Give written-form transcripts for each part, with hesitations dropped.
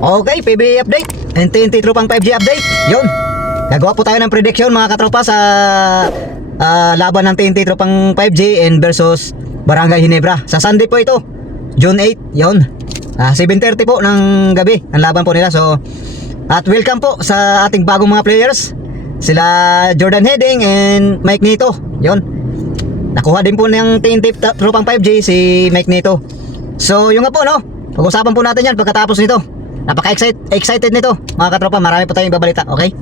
Okay, PBA update and TNT Tropang 5G update. Yun, gagawa po tayo ng prediction mga katropa sa laban ng TNT Tropang 5G and versus Barangay Ginebra. Sa Sunday po ito, June 8. Yun, 7:30 po ng gabi ang laban po nila. So, at welcome po sa ating bagong mga players, sila Jordan Heading and Mike Nito. Yun, nakuha din po ng TNT Tropang 5G si Mike Nito. So, yung nga po, no, pag-usapan po natin yan pagkatapos nito. Napaka-excited nito mga katropa. Marami po tayong ibabalita, okay?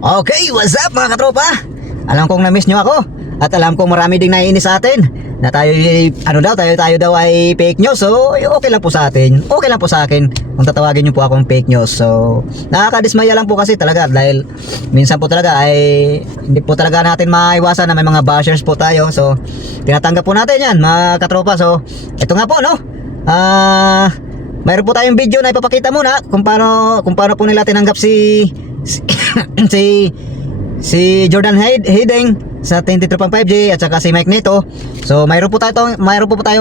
Okay, what's up mga katropa? Alam kong na-miss nyo ako. At alam kong marami ding naiinis sa atin na tayo daw ay fake news. So okay lang po sa atin, okay lang po sa akin kung tatawagin nyo po akong fake news. So nakakadismaya lang po kasi talaga, dahil minsan po talaga ay hindi po talaga natin maiwasan na may mga bashers po tayo. So tinatanggap po natin yan mga katropa. So ito nga po, no, mayroon po tayong video na ipapakita muna kung paano po nila tinanggap si Jordan Heading sa TNT Tropang 5G at saka si Mike Nito. So mayroon po tayong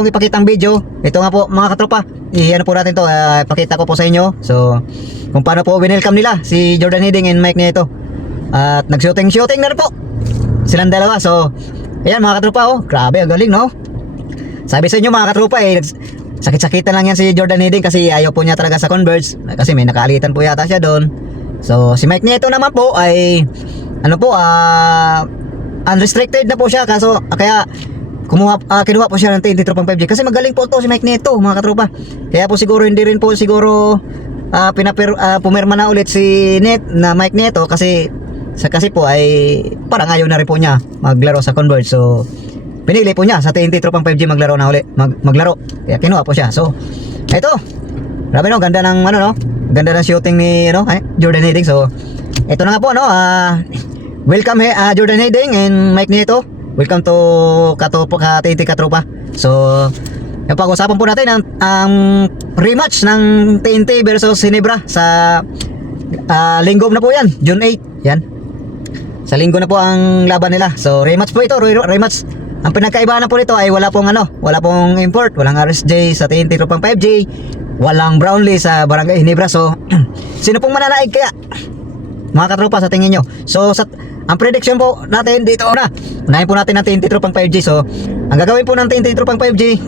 ipakitang video. Ito nga po mga katropa, ano po natin to, ipakita ko po sa inyo. So kung paano po winelcome nila si Jordan Heading and Mike Nito. At nag-shooting na rin po silang dalawa. So ayan mga katropa, oh, grabe, ang galing, no? Sabi sa inyo mga katropa, sakit-sakitan lang yan si Jordan Heading kasi ayaw po niya talaga sa Converge kasi may nakaalitan po yata siya doon. So si Mike Nito naman po ay unrestricted na po siya, kaso kaya kinuha po siya ng TNT Tropang 5G kasi magaling po to si Mike Nito mga katropa. Kaya po siguro hindi rin po pumirma na ulit si Mike Nito kasi po ay parang ayaw na rin po niya maglaro sa Converge. So pinili po niya sa TNT Tropang 5G maglaro na ulit, maglaro. Kaya kinuha po siya. So ito, grabe, no, ganda ng ganda ng shooting ni Jordan Heading. So ito na nga po, no, welcome Jordan Heading and Mike Nito. Welcome to TNT Katropa. So yung pag-usapan po natin ang rematch ng TNT versus Ginebra sa linggo na po yan, June 8. Yan, sa linggo na po ang laban nila. So rematch po ito, rematch. Ang pinagkaibahan po nito ay wala pong import, walang RSJ sa TNT Tropang 5G, walang Brownlee sa Barangay Ginebra. So sino pong mananaig kaya mga katropa sa tingin nyo? So ang prediction po natin dito na, unahin po natin ang TNT Tropang 5G. So ang gagawin po ng TNT Tropang 5G,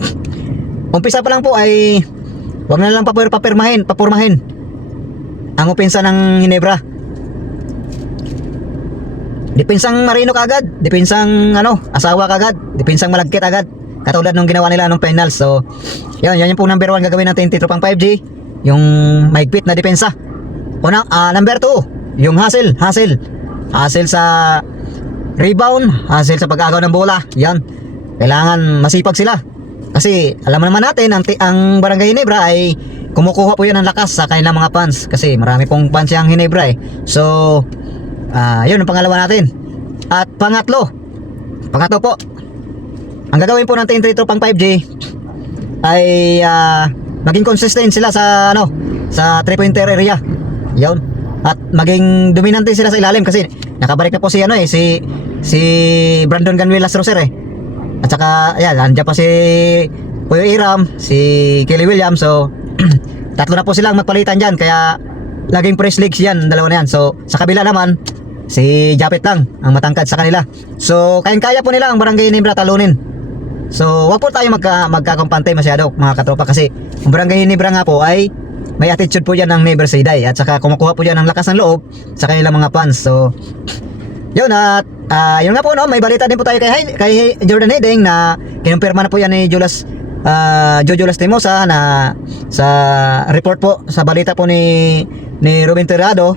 umpisa pa lang po ay wag na lang papurmahin ang opensa ng Ginebra. Dipensang Marino kagad, dipensang asawa kagad, dipensang malagkit agad, katulad nung ginawa nila nung finals. So yan yung po number 1 gagawin ng TNT Tropang 5G, yung mahigpit na depensa. Number 2, yung hustle sa rebound, hustle sa pag-agaw ng bola. Yan, kailangan masipag sila kasi alam naman natin ang Barangay Ginebra ay kumukuha po yan ng lakas sa kanilang mga fans kasi marami pong fans yung Ginebra. So yun ang pangalawa natin. At pangatlo po, ang gagawin po ng TNT Tropang 5G ay maging consistent sila sa sa 3-pointer area. Yun, at maging dominante sila sa ilalim kasi nakabalik na po si si Brandon Ganuelas Roser at saka ayan, nandiyan pa si Puyo Iram, si Kelly Williams. So tatlo na po silang magpalitan dyan, kaya laging press leagues yan, dalawa na yan. So sa kabila naman, si Japet lang ang matangkad sa kanila. So kaya po nila ang Barangay Ginebra talunin. So wag po tayo magkakampante masyado mga katropa kasi ang Barangay Ginebra nga po ay may attitude po yan ng Never Say Die at saka kumukuha po yan ng lakas ng loob sa kanilang mga fans. So yun, at yun nga po, no, may balita din po tayo kay Jordan Heading na kinumpirma na po yan ni Jojo Lastimosa na sa report po, sa balita po ni Ruben Tirado.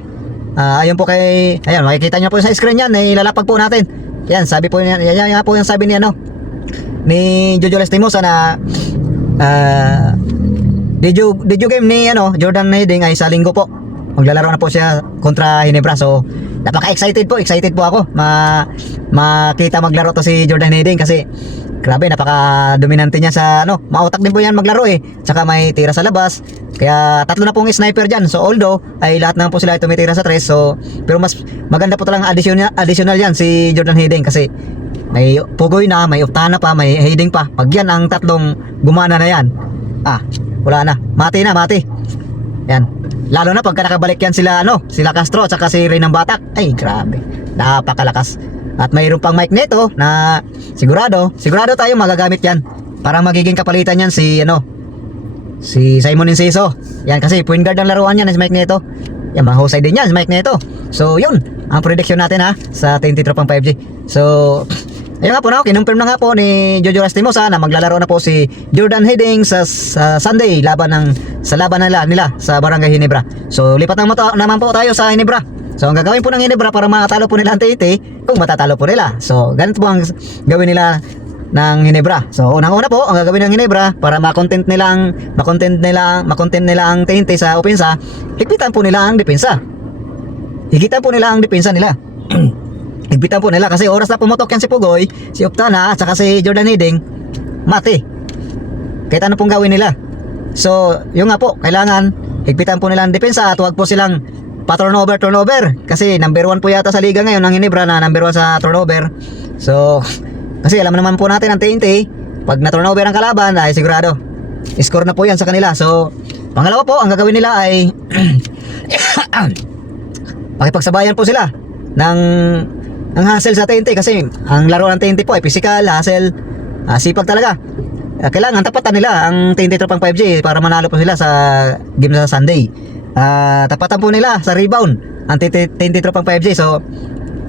Ayun po ayan, makikita nyo po sa screen yan, ilalapag po natin. Yan, sabi po yan po yung sabi ni Jojo Lastimosa na Did you game ni Jordan Heading ay sa linggo po maglalaro na po siya kontra Ginebra. So napaka-excited po ako makita maglaro to si Jordan Heading kasi Grabe, napaka-dominante niya sa ano, mautak din po yan maglaro eh. Tsaka may tira sa labas. Kaya tatlo na pong sniper dyan. So although ay lahat naman po sila ay tumitira sa 3. So pero mas maganda po talagang additional yan si Jordan Hiding kasi may pugoy na, may Uktana pa, may Hiding pa. Pag yan ang tatlong gumana na yan, wala na. Mati na, mati. Yan. Lalo na pagka nakabalik yan sila sila Castro at saka si Ray ng Batak. Ay, grabe. Napakalakas. At mayroon pang mic nito na sigurado tayo magagamit yan. Parang magiging kapalitan yan si Simon Inciso. Yan kasi point guard ang laruan yan si mic nito. Yan, mahusay din yan si mic nito. So, yun ang prediction natin sa TNT Tropang 5G. So, ayun nga po kinumpirm na nga po ni Jojo Lastimosa na maglalaro na po si Jordan Hiding sa Sunday sa laban nila sa Barangay Ginebra. So lipat naman po tayo sa Ginebra. So ang gagawin po ng Ginebra para makatalo po nila ang TNT, kung matatalo po nila. So ganito po ang gawin nila ng Ginebra. So unang-una po ang gagawin ng Ginebra para makontent nila ang TNT sa opensa, higpitan po nila ang depensa. Higpitan po nila kasi oras na pumutok yan si Pugoy, si Uktana at saka si Jordan Hiding, mati. Kahit ano pong gawin nila. So, yung nga po, kailangan higpitan po nila ang depensa at huwag po silang turnover. Kasi number 1 po yata sa liga ngayon ang Ginebra na number 1 sa turnover. So, kasi alam naman po natin ang TNT, pag na turnover ang kalaban ay sigurado score na po yan sa kanila. So, pangalawa po, ang gagawin nila ay pakipagsabayan po sila ng hustle sa TNT kasi ang laro ng TNT po ay physical, hustle, sipag talaga. Kailangan tapatan nila ang TNT Tropang 5G para manalo po sila sa game sa Sunday. Tapatan po nila sa rebound ang TNT Tropang 5G. So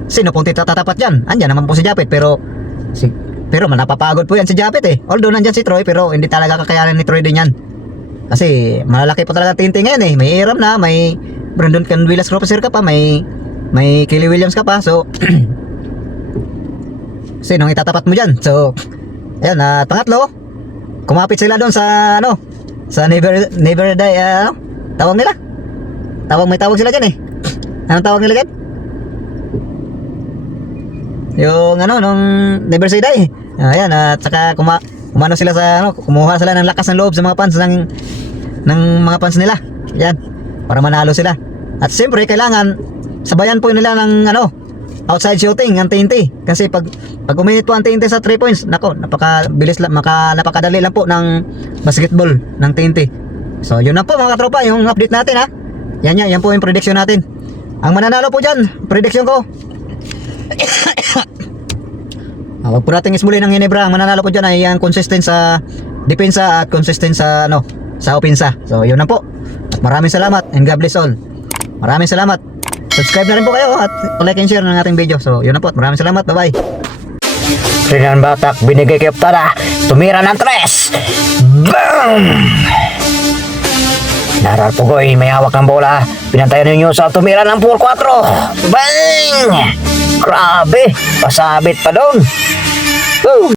sino pong tatapat dyan? Andyan naman po si Japet pero napapagod po yan si Japet eh. Although nandyan si Troy pero hindi talaga kakayanin ni Troy din yan. Kasi malalaki po talaga TNT ngayon eh. May Aram na, may Brandon Canduilas Cropper ka pa, may Kelly Williams ka pa. So sinong itatapat mo dyan? So ayun, pangatlo, kumapit sila doon sa sa never die, tawag nila, may tawag sila dyan eh. Anong tawag nila dyan? Yung nung never say die. Ayan, at saka kumano sila sa kumuha sila ng lakas ng loob sa mga fans ng mga fans nila. Yan, para manalo sila. At siyempre kailangan sabayan po nila ng outside shooting ang TNT. Kasi pag uminit po ang TNT sa 3 points, napakabilis lang, napakadali lang po ng basketball ng TNT. So yun na po mga katropa, yung update natin yan po yung prediction natin. Ang mananalo po dyan, prediction ko wag po natin ismuli ng Ginebra. Ang mananalo po dyan ay ang consistent sa depensa at consistent sa sa opensa. So yun na po. At maraming salamat and God bless all. Maraming salamat. Subscribe na rin po kayo at like and share ng ating video. So yun na po. Maraming salamat. Bye bye. Ray ng Batak binigay kay Uktana. Tumira ng 3. Boom! Naral Pugoy, may hawak ng bola. Pinantayan ninyo sa tumira ng 4-4. Bang! Grabe! Pasabit pa doon.